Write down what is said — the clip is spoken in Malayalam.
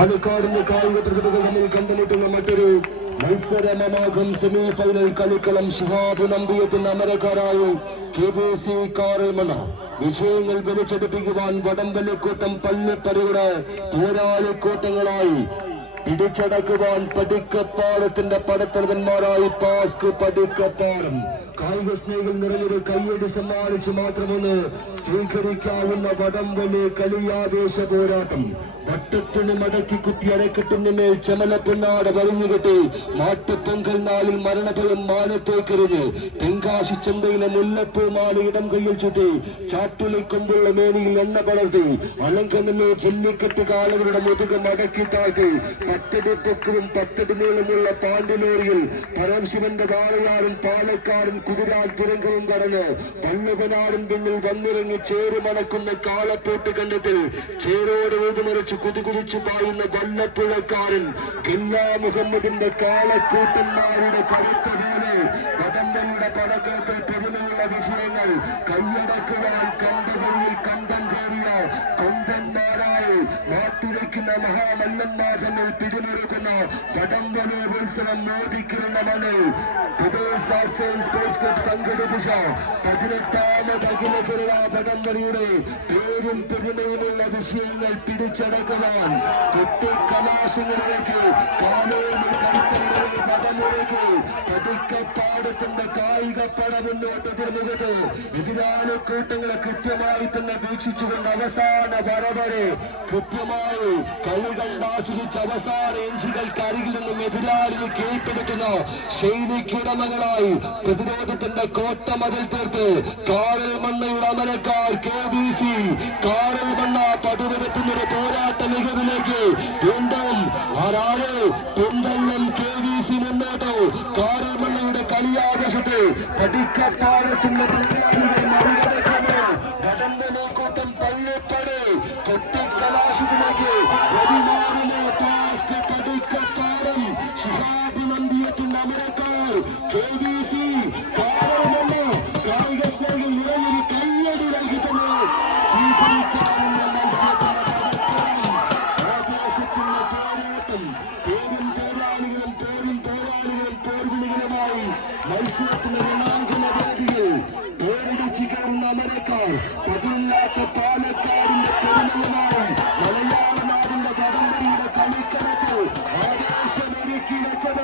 പാലക്കാടിന് കായിക പ്രതിഭകളിൽ കണ്ടുമുട്ടുന്ന മറ്റൊരു മത്സരമമാകും സെമി ഫൈനൽ കളിക്കളം ഷിഹാബ് എത്തുന്ന അമരക്കാരായ കെ ബി സി കാറിൽമണ വിജയങ്ങൾ വലിച്ചെടുപ്പിക്കുവാൻ വടംവലിക്കൂട്ടം പള്ളിപ്പടിയുടെ പോരാളിക്കൂട്ടങ്ങളായി പിടിച്ചടക്കുവാൻ പടിക്കപ്പാടത്തിന്റെ പടത്തലവന്മാരായി പാസ്ക് പടിക്കപ്പാടം കായിക സ്നേഹികൾ നിറഞ്ഞൊരു കയ്യടി സമ്മാനിച്ച് മാത്രമൊന്ന് സ്വീകരിക്കാവുന്ന വടംവലി കളിയാവേശ പോരാട്ടം. വട്ടത്തിന് മടക്കി കുത്തി അരക്കെട്ടിന് മേൽ ചമല പൊന്നാട വരിഞ്ഞുകെട്ടി മാട്ടുപൊങ്കൽ നാളിൽ മരണഭയം മാനത്തേക്കെറിഞ്ഞ് തെങ്കാശി ചന്തയിലെ മുല്ലപ്പൂ മാല ഇടം കയ്യിൽ ചുറ്റി ചാട്ടുളിക്കൊമ്പുള്ള മേനിയിൽ എണ്ണ പടർത്തി അലങ്കമെന്ന് ചെല്ലിക്കെട്ട് കാലവരുടെ മുതുക മടക്കി താഴ്ത്തി പത്തടി പൊക്കവും പത്തടി നീളമുള്ള പാണ്ഡ്യലോറിയിൽ പരംശിവന്റെ വാളയാറും പാലക്കാടും കുതിരാൻ തുരങ്കവും കടന്ന് പല്ലവനാടും പിന്നിൽ വന്നിറങ്ങി ചേരുമണക്കുന്ന കാളപ്പോട്ട് കണ്ടത്തിൽ ചേരോട് ഊതുമറിച്ച് കുതികുതിച്ചു പായുന്ന കൊല്ലപ്പുഴക്കാരൻ കില്ലാ മുഹമ്മദിന്റെ കാളക്കൂട്ടന്മാരുടെ കരുത്ത പോലെ കടമ്പരുടെ പടക്കളത്തിൽ പെരുമയുള്ള വിഷയങ്ങൾ കൈയടക്കുവാൻ കണ്ടവരിൽ കണ്ടം കയറിയ കൊമ്പന്മാരായി മാറ്റിവെക്കുന്ന മഹാമല്ലന്മാർ തന്നെ പിരിമുറുക്കുന്ന വടംവലി ഉത്സവം മോദിക്കുന്ന മണ്ണിൽ സ്പോർട്സ് ക്ലബ് സംഘടിപ്പിച്ച പതിനെട്ടാമത് അഖില കേരള വടംവലിയുടെ പേരും പെരുമയുമുള്ള വിഷയങ്ങൾ പിടിച്ചടക്കുവാൻ കുട്ടിക്കലാശങ്ങളിലേക്ക് കാലോയിൽ പട മുന്നോട്ട് തിരുന്നത് എതിരാളി കൂട്ടങ്ങളെ കൃത്യമായി തന്നെ വീക്ഷിച്ചുകൊണ്ട് അവസാന വരവരെ കൃത്യമായി കളി ആസ്വദിച്ച് അവസാന എഞ്ചികൾക്ക് അരികിൽ നിന്നും എതിരാളിയെ കീഴ്പ്പെടുത്തുന്ന ശൈലിക്കുടമകളായി പ്രതിരോധത്തിന്റെ കോട്ട മതിൽ തീർത്ത് കാറൽ മണ്ണയുടെ അമരക്കാർ K B C Karalmanna പതിവരത്തുന്നൊരു പോരാട്ട മികവിലേക്ക് വീണ്ടും ആരാണ് പിന്തള്ളം കെ ബി സി മുന്നോട്ട് കാറൽ മണ്ണയുടെ കളിയാകാശത്ത് മത്സരത്തിന്റെ രണ്ടാം അതാതികൾ പേരിട് ചികർന്ന അമരക്കാർ പതിവില്ലാത്ത പാലക്കാടിന്റെ പെരുമയുമാണ് മലയാള നാടിന്റെ പരമ്പരയുടെ കളിക്കളത്തിൽ ആവേശമൊരുക്കി വെച്ചത്